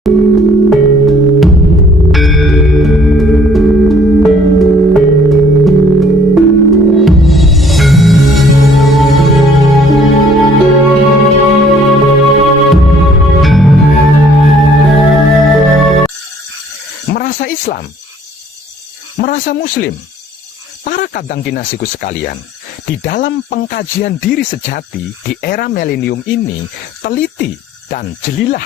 Merasa Islam, merasa Muslim. Para kadang kinasiku sekalian, di dalam pengkajian diri sejati di era milenium ini, teliti dan jelilah,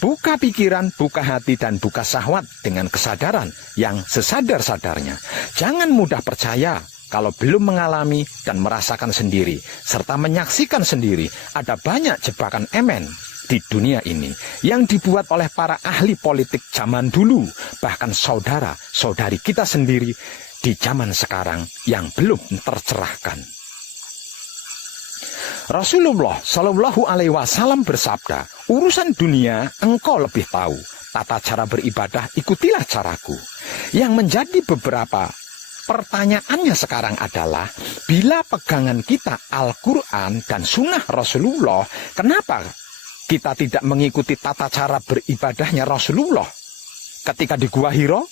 buka pikiran, buka hati, dan buka syahwat dengan kesadaran yang sesadar-sadarnya. Jangan mudah percaya kalau belum mengalami dan merasakan sendiri, serta menyaksikan sendiri ada banyak jebakan emen di dunia ini yang dibuat oleh para ahli politik zaman dulu, bahkan saudara-saudari kita sendiri di zaman sekarang yang belum tercerahkan. Rasulullah Shallallahu Alaihi Wasallam bersabda, urusan dunia engkau lebih tahu, tata cara beribadah ikutilah caraku. Yang menjadi beberapa pertanyaannya sekarang adalah, bila pegangan kita Al-Quran dan Sunnah Rasulullah, kenapa kita tidak mengikuti tata cara beribadahnya Rasulullah ketika di Gua Hiro?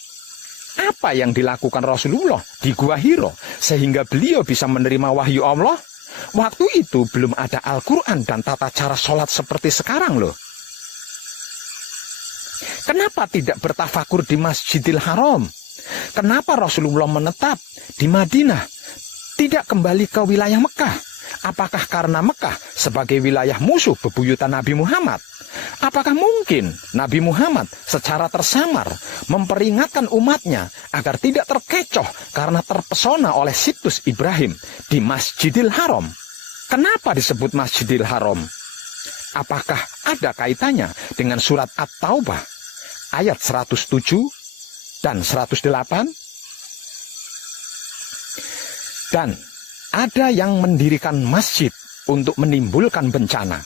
Apa yang dilakukan Rasulullah di Gua Hiro sehingga beliau bisa menerima wahyu Allah? Waktu itu belum ada Al-Quran dan tata cara sholat seperti sekarang loh. Kenapa tidak bertafakur di Masjidil Haram? Kenapa Rasulullah menetap di Madinah, tidak kembali ke wilayah Mekah? Apakah karena Mekah sebagai wilayah musuh bebuyutan Nabi Muhammad? Apakah mungkin Nabi Muhammad secara tersamar memperingatkan umatnya agar tidak terkecoh karena terpesona oleh situs Ibrahim di Masjidil Haram? Kenapa disebut Masjidil Haram? Apakah ada kaitannya dengan surat At-Taubah ayat 107 dan 108? Dan ada yang mendirikan masjid untuk menimbulkan bencana,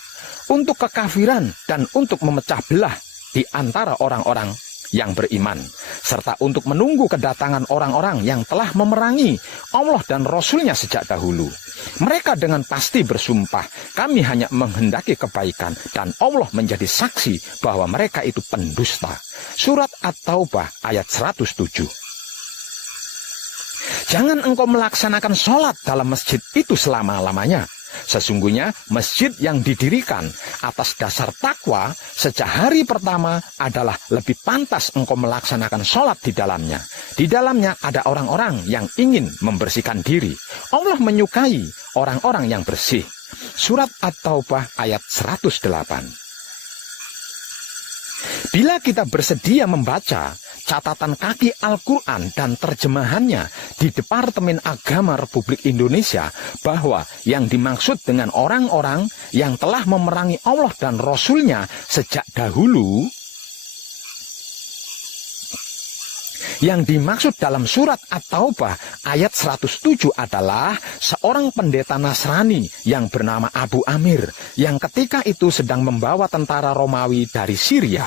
untuk kekafiran, dan untuk memecah belah di antara orang-orang yang beriman, serta untuk menunggu kedatangan orang-orang yang telah memerangi Allah dan Rasul-Nya sejak dahulu. Mereka dengan pasti bersumpah, kami hanya menghendaki kebaikan, dan Allah menjadi saksi bahwa mereka itu pendusta. Surat At-Taubah ayat 107. Jangan engkau melaksanakan sholat dalam masjid itu selama-lamanya. Sesungguhnya masjid yang didirikan atas dasar takwa sejak hari pertama adalah lebih pantas engkau melaksanakan sholat di dalamnya. Di dalamnya ada orang-orang yang ingin membersihkan diri. Allah menyukai orang-orang yang bersih. Surat At-Taubah ayat 108. Bila kita bersedia membaca catatan kaki Al-Quran dan terjemahannya di Departemen Agama Republik Indonesia, bahwa yang dimaksud dengan orang-orang yang telah memerangi Allah dan Rasul-Nya sejak dahulu, yang dimaksud dalam surat At-Taubah ayat 107 adalah seorang pendeta Nasrani yang bernama Abu Amir, yang ketika itu sedang membawa tentara Romawi dari Syria.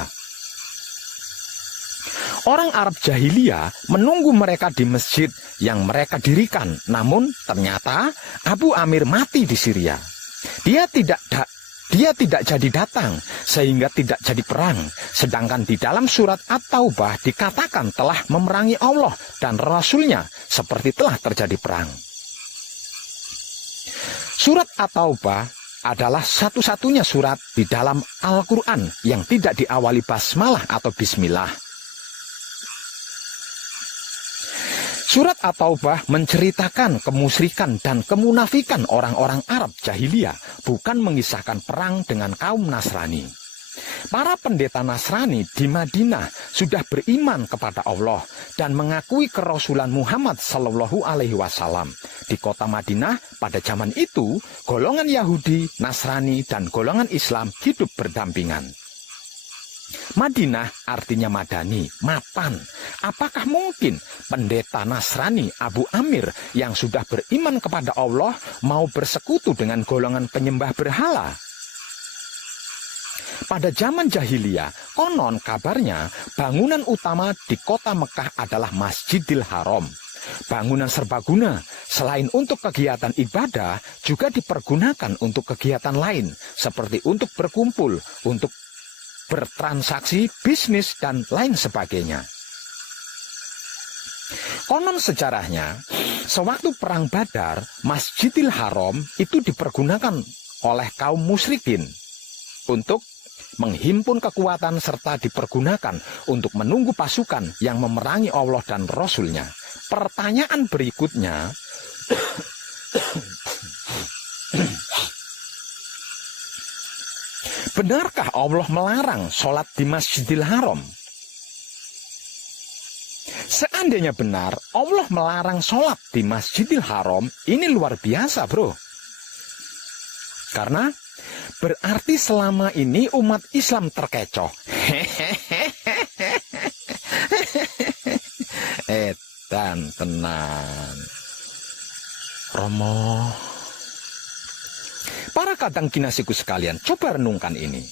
Orang Arab jahiliyah menunggu mereka di masjid yang mereka dirikan, namun ternyata Abu Amir mati di Syria. Dia tidak jadi datang, sehingga tidak jadi perang. Sedangkan di dalam surat At-Taubah dikatakan telah memerangi Allah dan Rasul-Nya seperti telah terjadi perang. Surat At-Taubah adalah satu-satunya surat di dalam Al-Quran yang tidak diawali basmalah atau bismillah. Surat At-Taubah menceritakan kemusyrikan dan kemunafikan orang-orang Arab jahiliyah, bukan mengisahkan perang dengan kaum Nasrani. Para pendeta Nasrani di Madinah sudah beriman kepada Allah dan mengakui kerasulan Muhammad Sallallahu Alaihi Wasallam. Di kota Madinah pada zaman itu, golongan Yahudi, Nasrani, dan golongan Islam hidup berdampingan. Madinah artinya madani, mapan. Apakah mungkin pendeta Nasrani Abu Amir yang sudah beriman kepada Allah mau bersekutu dengan golongan penyembah berhala? Pada zaman jahiliyah, konon kabarnya bangunan utama di kota Mekah adalah Masjidil Haram. Bangunan serbaguna selain untuk kegiatan ibadah juga dipergunakan untuk kegiatan lain, seperti untuk berkumpul, untuk bertransaksi, bisnis, dan lain sebagainya. Konon sejarahnya, sewaktu perang Badar, Masjidil Haram itu dipergunakan oleh kaum musyrikin untuk menghimpun kekuatan serta dipergunakan untuk menunggu pasukan yang memerangi Allah dan Rasul-Nya. Pertanyaan berikutnya, benarkah Allah melarang sholat di Masjidil Haram? Seandainya benar Allah melarang sholat di Masjidil Haram, ini luar biasa, bro. Karena berarti selama ini umat Islam terkecoh. Edan tenan Romo. Para kadang kinasiku sekalian, coba renungkan ini.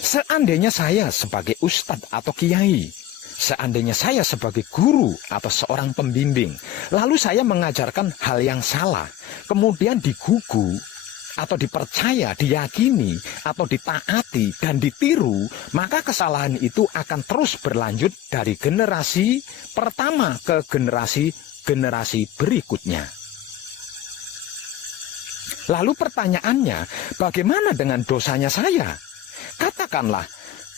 Seandainya saya sebagai ustadz atau kiai, seandainya saya sebagai guru atau seorang pembimbing, lalu saya mengajarkan hal yang salah, kemudian digugu atau dipercaya, diyakini, atau ditaati dan ditiru, maka kesalahan itu akan terus berlanjut dari generasi pertama ke generasi berikutnya. Lalu pertanyaannya, bagaimana dengan dosanya saya? Katakanlah,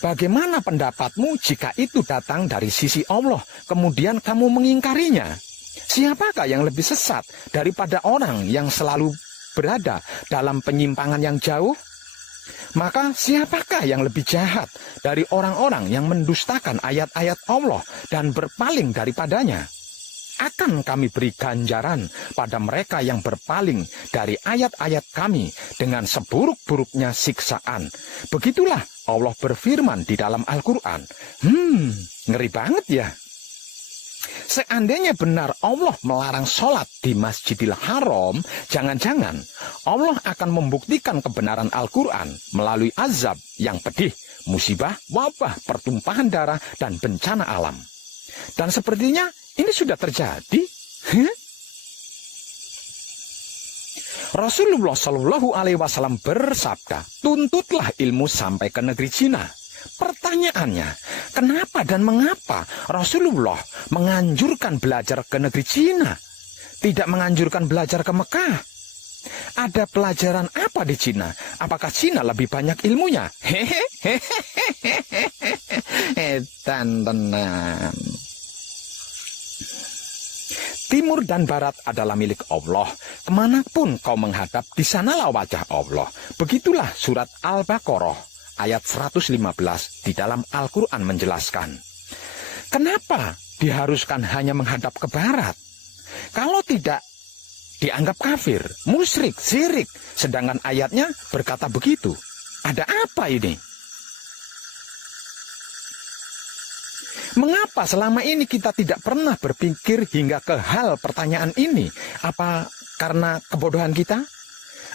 bagaimana pendapatmu jika itu datang dari sisi Allah, kemudian kamu mengingkarinya? Siapakah yang lebih sesat daripada orang yang selalu berada dalam penyimpangan yang jauh? Maka siapakah yang lebih jahat dari orang-orang yang mendustakan ayat-ayat Allah dan berpaling daripadanya? Akan kami beri ganjaran pada mereka yang berpaling dari ayat-ayat kami dengan seburuk-buruknya siksaan. Begitulah Allah berfirman di dalam Al-Quran. Ngeri banget ya. Seandainya benar Allah melarang sholat di Masjidil Haram, jangan-jangan Allah akan membuktikan kebenaran Al-Quran melalui azab yang pedih, musibah, wabah, pertumpahan darah, dan bencana alam. Dan sepertinya ini sudah terjadi. Rasulullah Shallallahu Alaihi Wasallam bersabda, tuntutlah ilmu sampai ke negeri Cina. Pertanyaannya, kenapa dan mengapa Rasulullah menganjurkan belajar ke negeri Cina, tidak menganjurkan belajar ke Mekah? Ada pelajaran apa di Cina? Apakah Cina lebih banyak ilmunya? Tenan. Timur dan barat adalah milik Allah. Kemanapun kau menghadap, di sanalah wajah Allah. Begitulah surat Al-Baqarah ayat 115 di dalam Al-Quran menjelaskan. Kenapa diharuskan hanya menghadap ke barat? Kalau tidak, dianggap kafir, musyrik, syirik. Sedangkan ayatnya berkata begitu. Ada apa ini? Mengapa selama ini kita tidak pernah berpikir hingga ke hal pertanyaan ini? Apa karena kebodohan kita?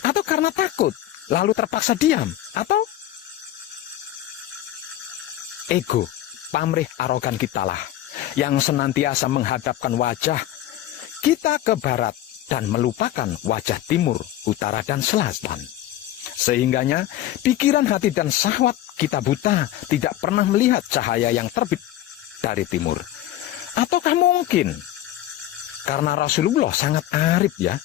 Atau karena takut, lalu terpaksa diam? Atau ego, pamrih arogan kitalah yang senantiasa menghadapkan wajah kita ke barat dan melupakan wajah timur, utara, dan selatan. Sehingganya pikiran, hati, dan syahwat kita buta, tidak pernah melihat cahaya yang terbit dari timur. Ataukah mungkin karena Rasulullah sangat arif ya,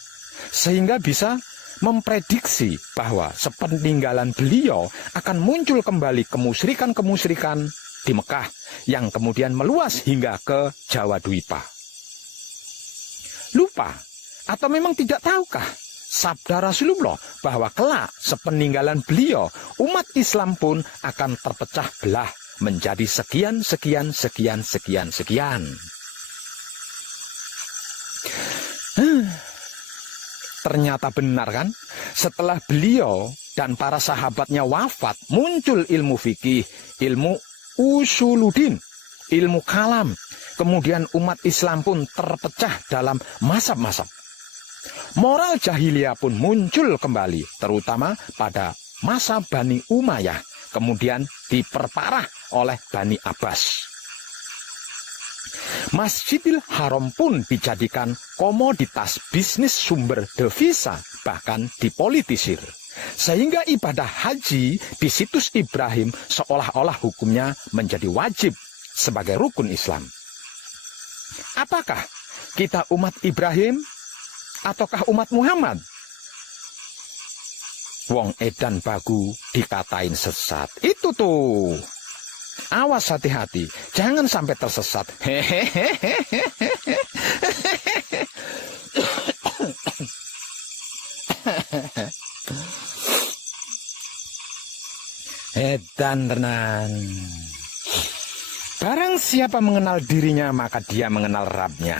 sehingga bisa memprediksi bahwa sepeninggalan beliau akan muncul kembali kemusyrikan-kemusyrikan di Mekah yang kemudian meluas hingga ke Jawa Dwipa. Lupa atau memang tidak tahukah sabda Rasulullah bahwa kelak sepeninggalan beliau umat Islam pun akan terpecah belah menjadi sekian. Ternyata benar kan? Setelah beliau dan para sahabatnya wafat, muncul ilmu fikih, ilmu usuluddin, ilmu kalam. Kemudian umat Islam pun terpecah dalam mazhab-mazhab. Moral jahiliyah pun muncul kembali, terutama pada masa Bani Umayyah. Kemudian diperparah oleh Bani Abbas. Masjidil Haram pun dijadikan komoditas bisnis sumber devisa, bahkan dipolitisir. Sehingga ibadah haji di situs Ibrahim seolah-olah hukumnya menjadi wajib sebagai rukun Islam. Apakah kita umat Ibrahim ataukah umat Muhammad? Wong edan bagu dikatain sesat. Itu tuh. Awas, hati-hati, jangan sampai tersesat. Edan tenan. Barang siapa mengenal dirinya, maka dia mengenal Rabb-nya.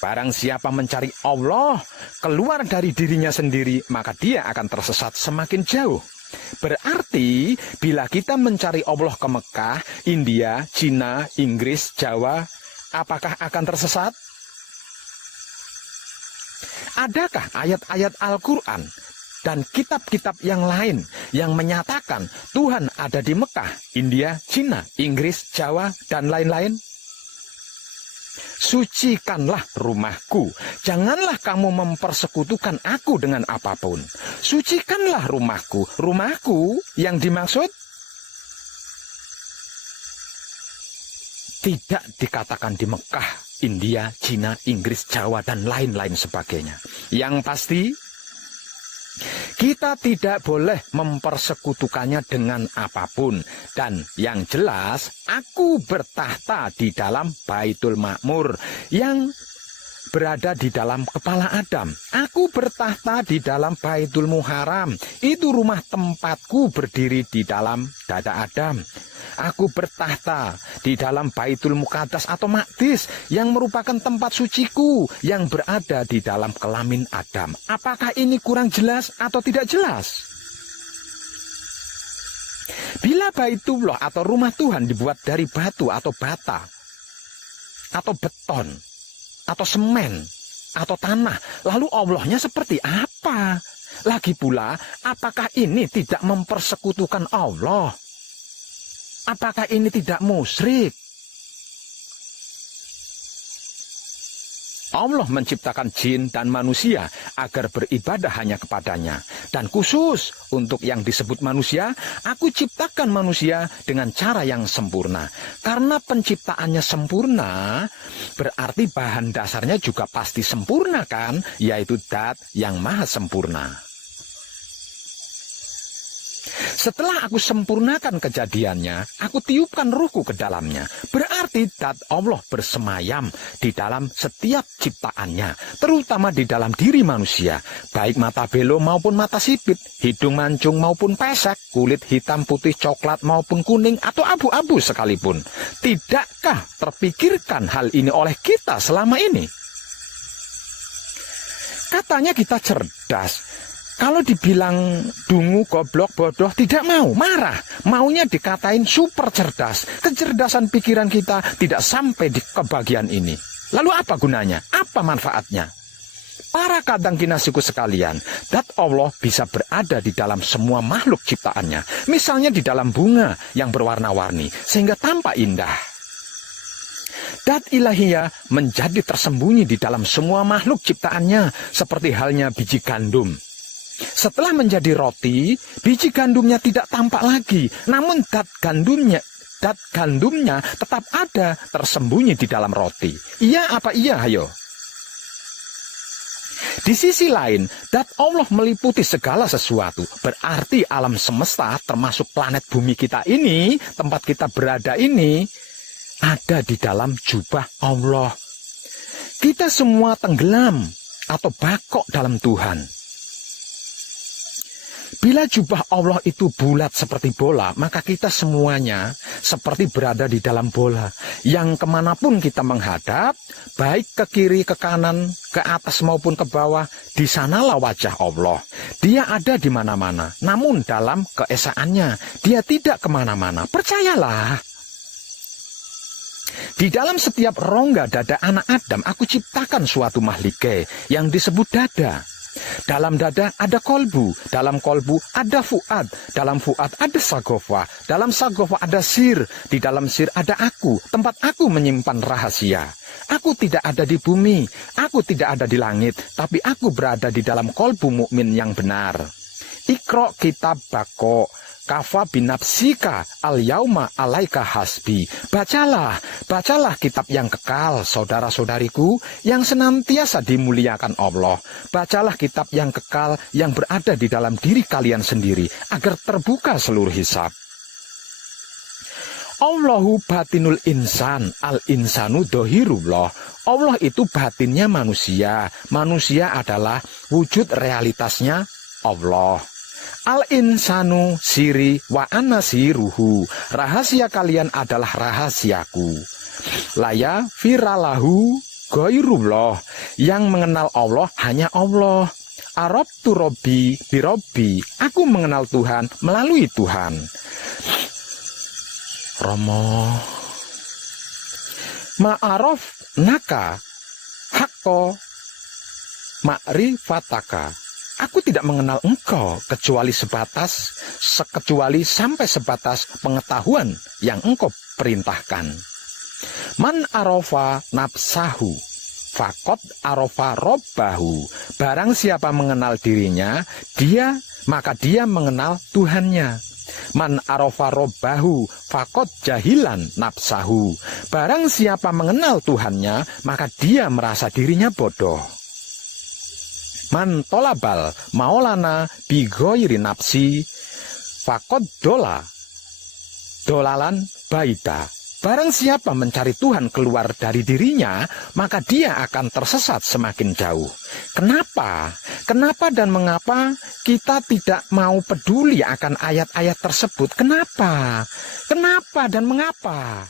Barang siapa mencari Allah keluar dari dirinya sendiri, maka dia akan tersesat semakin jauh. Berarti bila kita mencari Allah ke Mekah, India, Cina, Inggris, Jawa, apakah akan tersesat? Adakah ayat-ayat Al-Quran dan kitab-kitab yang lain yang menyatakan Tuhan ada di Mekah, India, Cina, Inggris, Jawa, dan lain-lain? Sucikanlah rumahku, janganlah kamu mempersekutukan aku dengan apapun. Sucikanlah rumahku. Rumahku yang dimaksud tidak dikatakan di Mekah, India, Cina, Inggris, Jawa, dan lain-lain sebagainya. Yang pasti, kita tidak boleh mempersekutukannya dengan apapun. Dan yang jelas, aku bertahta di dalam Baitul Ma'mur yang berada di dalam kepala Adam. Aku bertahta di dalam Baitul Muharram. Itu rumah tempatku berdiri di dalam dada Adam. Aku bertahta di dalam Baitul Muqaddas atau Maqdis yang merupakan tempat suciku yang berada di dalam kelamin Adam. Apakah ini kurang jelas atau tidak jelas? Bila Baitullah atau rumah Tuhan dibuat dari batu atau bata atau beton atau semen atau tanah, lalu Allahnya seperti apa? Lagi pula, apakah ini tidak mempersekutukan Allah? Apakah ini tidak musyrik? Allah menciptakan jin dan manusia agar beribadah hanya kepadanya. Dan khusus untuk yang disebut manusia, aku ciptakan manusia dengan cara yang sempurna. Karena penciptaannya sempurna, berarti bahan dasarnya juga pasti sempurna kan? Yaitu Dat yang maha sempurna. Setelah aku sempurnakan kejadiannya, aku tiupkan ruhku ke dalamnya. Berarti Dat Allah bersemayam di dalam setiap ciptaannya, terutama di dalam diri manusia, baik mata belo maupun mata sipit, hidung mancung maupun pesek, kulit hitam, putih, coklat maupun kuning atau abu-abu sekalipun. Tidakkah terpikirkan hal ini oleh kita selama ini? Katanya kita cerdas. Kalau dibilang dungu, goblok, bodoh, tidak mau, marah. Maunya dikatain super cerdas. Kecerdasan pikiran kita tidak sampai di kebagian ini. Lalu apa gunanya? Apa manfaatnya? Para kadang kinasiku sekalian, Dat Allah bisa berada di dalam semua makhluk ciptaannya. Misalnya di dalam bunga yang berwarna-warni, sehingga tampak indah. Dat ilahiyah menjadi tersembunyi di dalam semua makhluk ciptaannya, seperti halnya biji gandum. Setelah menjadi roti, biji gandumnya tidak tampak lagi, namun dat gandumnya tetap ada tersembunyi di dalam roti. Iya apa iya, hayo? Di sisi lain, Dat Allah meliputi segala sesuatu. Berarti alam semesta termasuk planet bumi kita ini, tempat kita berada ini, ada di dalam jubah Allah. Kita semua tenggelam atau bakok dalam Tuhan. Bila jubah Allah itu bulat seperti bola, maka kita semuanya seperti berada di dalam bola. Yang kemanapun kita menghadap, baik ke kiri, ke kanan, ke atas maupun ke bawah, di sanalah wajah Allah. Dia ada di mana-mana, namun dalam keesaannya, dia tidak kemana-mana. Percayalah. Di dalam setiap rongga dada anak Adam, aku ciptakan suatu mahlike yang disebut dada. Dalam dada ada kolbu, dalam kolbu ada fuad, dalam fuad ada sagofa, dalam sagofa ada sir, di dalam sir ada aku, tempat aku menyimpan rahasia. Aku tidak ada di bumi, aku tidak ada di langit, tapi aku berada di dalam kolbu mukmin yang benar. Ikro kitab bako kafa binapsika al yauma alaika hasbi. Bacalah kitab yang kekal, saudara-saudariku, yang senantiasa dimuliakan Allah. Bacalah kitab yang kekal yang berada di dalam diri kalian sendiri, agar terbuka seluruh hisab. Allahu batinul insan, al insanu dohirullah. Allah itu batinnya manusia. Manusia adalah wujud realitasnya Allah. Al-insanu siri wa ana siruhu. Rahasia kalian adalah rahasiaku. Laya firalahu goirullah. Yang mengenal Allah hanya Allah. Arab tu robbi birobbi. Aku mengenal Tuhan melalui Tuhan. Romo ma'araf naka hakko ma'rifataka. Aku tidak mengenal engkau kecuali sampai sebatas pengetahuan yang engkau perintahkan. Man arofa nafsahu fakot arofa robbahu. Barang siapa mengenal dirinya, maka dia mengenal Tuhannya. Man arofa robbahu fakot jahilan nafsahu. Barang siapa mengenal Tuhannya, maka dia merasa dirinya bodoh. Man tolabal maolana bigoiri nafsi fakot dolalan baita. Barang siapa mencari Tuhan keluar dari dirinya, maka dia akan tersesat semakin jauh. Kenapa? Kenapa dan mengapa kita tidak mau peduli akan ayat-ayat tersebut? Kenapa? Kenapa dan mengapa?